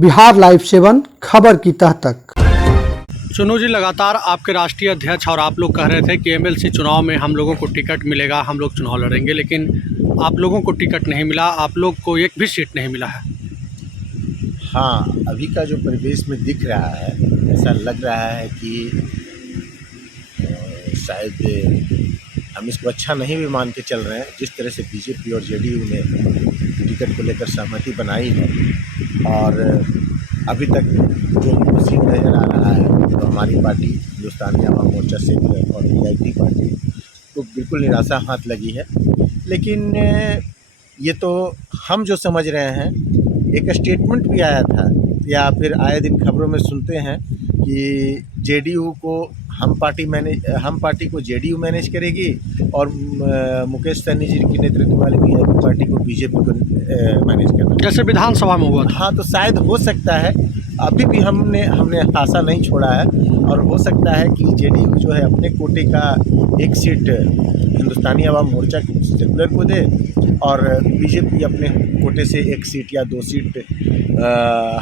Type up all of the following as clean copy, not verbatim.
Bihar live 7 खबर की तह तक। चुनू जी, लगातार आपके राष्ट्रीय अध्यक्ष और आप लोग कह रहे थे कि एमएलसी चुनाव में हम लोगों को टिकट मिलेगा, हम लोग चुनाव लड़ेंगे, लेकिन आप लोगों को टिकट नहीं मिला, आप लोग को एक भी सीट नहीं मिला है। हाँ, अभी का जो परिवेश में दिख रहा है, ऐसा लग रहा है कि शायद हम इसको अच्छा नहीं भी मान के चल रहे हैं। जिस तरह से बीजेपी और जेडीयू ने टिकट को लेकर सहमति बनाई है और अभी तक जो सीट नज़र आ रहा है तो हमारी पार्टी हिंदुस्तानी आवाम मोर्चा से और वीआईपी पार्टी को बिल्कुल निराशा हाथ लगी है। लेकिन ये तो हम जो समझ रहे हैं, एक स्टेटमेंट भी आया था या फिर आए दिन खबरों में सुनते हैं कि जेडीयू को हम पार्टी को जेडीयू मैनेज करेगी और मुकेश सहनी जी के नेतृत्व वाली वीआईपी पार्टी को बीजेपी को मैनेज करना, जैसे विधानसभा में हुआ था। हाँ, तो शायद हो सकता है। अभी भी हमने आशा नहीं छोड़ा है और हो सकता है कि जेडीयू जो है अपने कोटे का एक सीट हिंदुस्तानी आवाम मोर्चा सेकुलर को दे और बीजेपी अपने कोटे से एक सीट या 2 सीट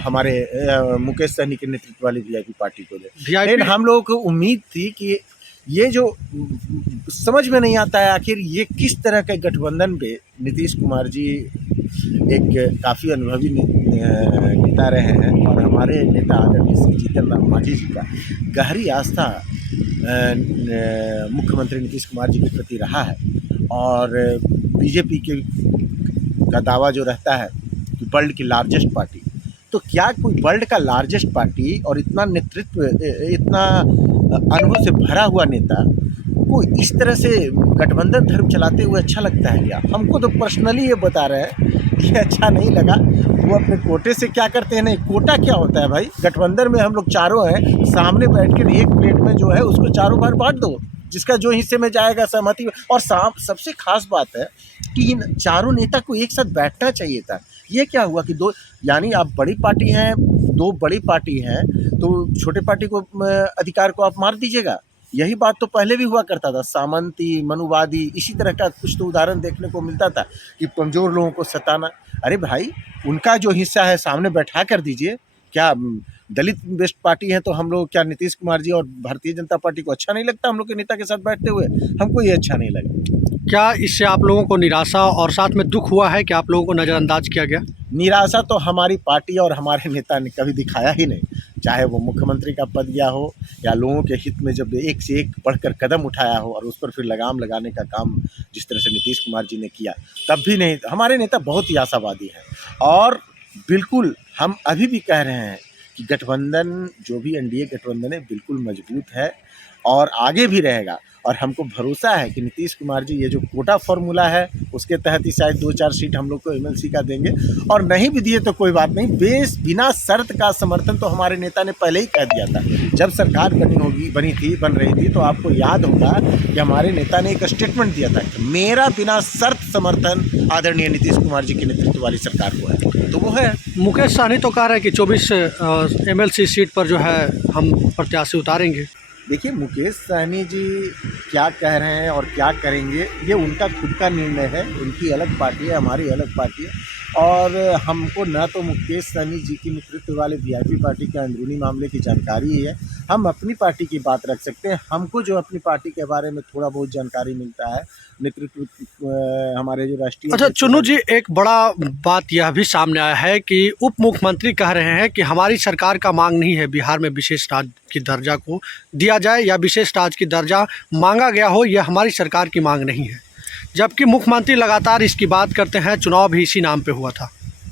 हमारे मुकेश सहनी के नेतृत्व वाली वीआईपी पार्टी को दे। लेकिन हम लोगों को उम्मीद थी कि ये जो समझ में नहीं आता है आखिर ये किस तरह के गठबंधन पे नीतीश कुमार जी एक काफ़ी अनुभवी नेता रहे हैं और हमारे नेता आदरणीय श्री जीतन राम मांझी जी का गहरी आस्था मुख्यमंत्री नीतीश कुमार जी के प्रति रहा है। और बीजेपी का दावा जो रहता है कि वर्ल्ड की लार्जेस्ट पार्टी, तो क्या कोई वर्ल्ड का लार्जेस्ट पार्टी और इतना नेतृत्व, इतना अनुभव से भरा हुआ नेता को इस तरह से गठबंधन धर्म चलाते हुए अच्छा लगता है क्या? हमको तो पर्सनली ये बता रहे हैं ये अच्छा नहीं लगा। वो अपने कोटे से क्या करते हैं, नहीं कोटा क्या होता है भाई? गठबंधन में हम लोग चारों हैं, सामने बैठ कर एक प्लेट में जो है उसको चारों बार बांट दो, जिसका जो हिस्से में जाएगा सहमति। और सबसे खास बात है कि इन चारों नेता को एक साथ बैठना चाहिए था। ये क्या हुआ कि यानी आप बड़ी पार्टी हैं, 2 बड़ी पार्टी हैं, तो छोटे पार्टी को अधिकार को आप मार दीजिएगा। यही बात तो पहले भी हुआ करता था, सामंती, मनुवादी, इसी तरह का कुछ तो उदाहरण देखने को मिलता था कि कमज़ोर लोगों को सताना। अरे भाई, उनका जो हिस्सा है सामने बैठा कर दीजिए। क्या दलित बेस्ड पार्टी है तो हम लोग, क्या नीतीश कुमार जी और भारतीय जनता पार्टी को अच्छा नहीं लगता हम लोग के नेता के साथ बैठते हुए? हमको ये अच्छा नहीं लगा। क्या इससे आप लोगों को निराशा और साथ में दुख हुआ है कि आप लोगों को नज़रअंदाज किया गया? निराशा तो हमारी पार्टी और हमारे नेता ने कभी दिखाया ही नहीं, चाहे वो मुख्यमंत्री का पद गया हो या लोगों के हित में जब एक से एक बढ़कर कदम उठाया हो और उस पर फिर लगाम लगाने का काम जिस तरह से नीतीश कुमार जी ने किया, तब भी नहीं। हमारे नेता बहुत ही आशावादी हैं और बिल्कुल हम अभी भी कह रहे हैं कि गठबंधन जो भी एनडीए गठबंधन है बिल्कुल मजबूत है और आगे भी रहेगा। और हमको भरोसा है कि नीतीश कुमार जी ये जो कोटा फॉर्मूला है उसके तहत ही शायद 2-4 सीट हम लोग को एमएलसी का देंगे, और नहीं भी दिए तो कोई बात नहीं। बिना शर्त का समर्थन तो हमारे नेता ने पहले ही कह दिया था। जब सरकार बन रही थी तो आपको याद होगा कि हमारे नेता ने एक स्टेटमेंट दिया था कि मेरा बिना शर्त समर्थन आदरणीय नीतीश कुमार जी के नेतृत्व वाली सरकार को है, तो वो है। मुकेश सहनी तो कह रहे हैं कि 24 एमएलसी सीट पर जो है हम प्रत्याशी उतारेंगे। देखिए, मुकेश सहनी जी क्या कह रहे हैं और क्या करेंगे ये उनका खुद का निर्णय है। उनकी अलग पार्टी है, हमारी अलग पार्टी है, और हमको न तो मुकेश सहनी जी की नेतृत्व वाले वीआईपी पार्टी के अंदरूनी मामले की जानकारी ही है। हम अपनी पार्टी की बात रख सकते हैं। हमको जो अपनी पार्टी के बारे में थोड़ा बहुत जानकारी मिलता है, नेतृत्व हमारे जो राष्ट्रीय। अच्छा चुनू जी, एक बड़ा बात यह भी सामने आया है कि उप मुख्यमंत्री कह रहे हैं कि हमारी सरकार का मांग नहीं है बिहार में विशेष राज्य की दर्जा को दिया जाए या विशेष राज्य की दर्जा मांगा गया हो, यह हमारी सरकार की मांग नहीं है, जबकि मुख्यमंत्री लगातार इसकी बात करते हैं। चुनाव भी इसी नाम पे हुआ था।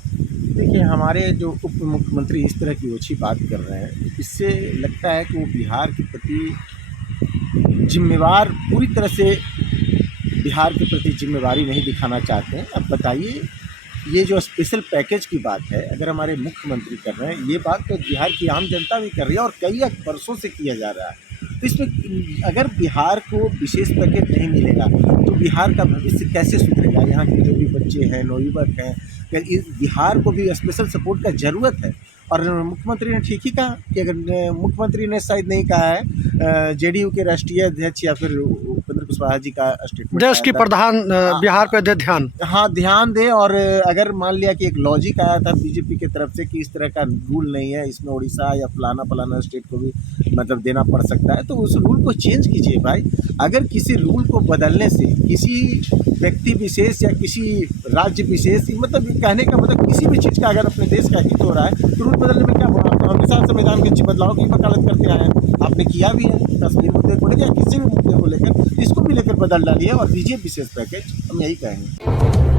देखिए, हमारे जो उप मुख्यमंत्री इस तरह की ओछी बात कर रहे हैं, इससे लगता है कि वो बिहार के प्रति जिम्मेवार, पूरी तरह से बिहार के प्रति जिम्मेवारी नहीं दिखाना चाहते हैं। अब बताइए, ये जो स्पेशल पैकेज की बात है, अगर हमारे मुख्यमंत्री कर रहे हैं, ये बात तो बिहार की आम जनता भी कर रही है और कई वर्षों से किया जा रहा है। तो इसमें अगर बिहार को विशेष पैकेज नहीं मिलेगा तो बिहार का भविष्य कैसे सुधरेगा? यहाँ के जो भी बच्चे हैं, नवयुवक हैं, इस बिहार को भी स्पेशल सपोर्ट का ज़रूरत है। और मुख्यमंत्री ने ठीक ही कहा कि अगर मुख्यमंत्री ने शायद नहीं कहा है, जेडीयू के राष्ट्रीय अध्यक्ष या फिर उपेंद्र कुशवाहा जी का स्टेटमेंट देश की आया था। प्रधान बिहार पे दे ध्यान। हाँ, ध्यान दे। और अगर मान लिया कि एक लॉजिक आया था बीजेपी की तरफ से कि इस तरह का रूल नहीं है, इसमें उड़ीसा या फलाना स्टेट को भी मतलब देना पड़ सकता है, तो उस रूल को चेंज कीजिए भाई। अगर किसी रूल को बदलने से किसी व्यक्ति विशेष या किसी राज्य विशेष, मतलब ये कहने का मतलब किसी भी चीज़ का अगर अपने देश का हित हो रहा है तो रूल बदलने में क्या बुरा? तो हमेशा संविधान के बदलाव की वकालत करते आए हैं, आपने किया भी है। कश्मीर मुद्दे को लेकर या किसी भी मुद्दे को लेकर इसको भी लेकर बदल डालिए और दीजिए विशेष पैकेज, हम यही कहेंगे।